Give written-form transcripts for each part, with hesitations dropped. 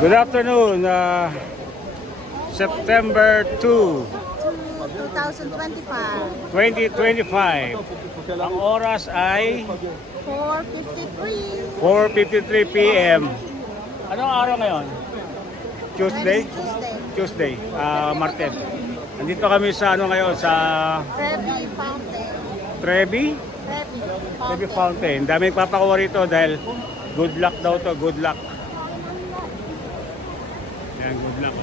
Good afternoon, September 2, 2025. Ang oras ay 4:53 p.m. Anong araw ngayon? Tuesday? Tuesday, Martes. Andito kami sa ngayon sa Trevi Fountain. Trevi? Trevi Fountain. Daming papakuha rito dahil good luck daw to, good luck. Yan, good luck.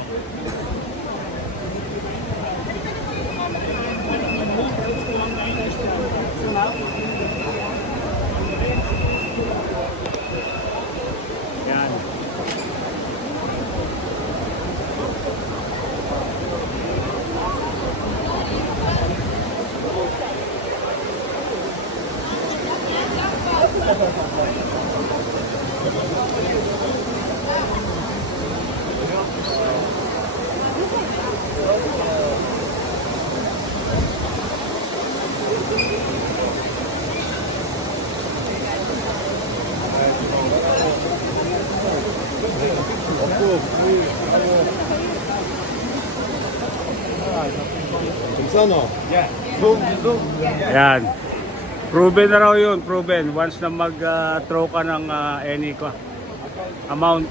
Yan. Yan. Proven na raw yun, proven. Once na mag-throw ka ng any amount,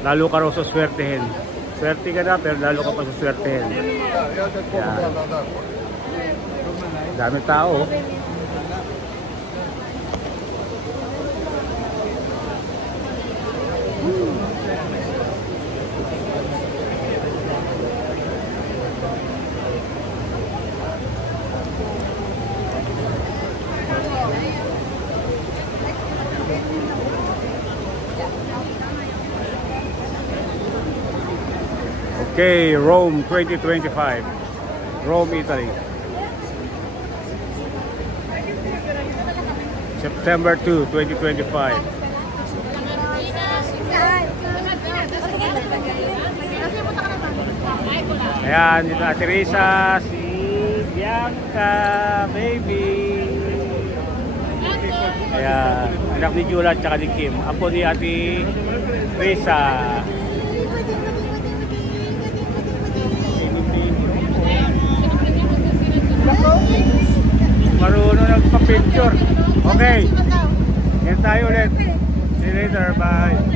lalo ka raw suswertehin. Swerte ka na, pero lalo ka pa suswertehin. Yan. Dami tao. Okay, Rome 2025. Rome, Italy. September 2, 2025. Ayan, dito na Teresa, si Bianca, baby. Ayan, anak ni Jula at saka ni Kim. Apo ni Ate Teresa. Marunong nagpa-picture. Okay. Yan tayo ulit. See you later. Bye.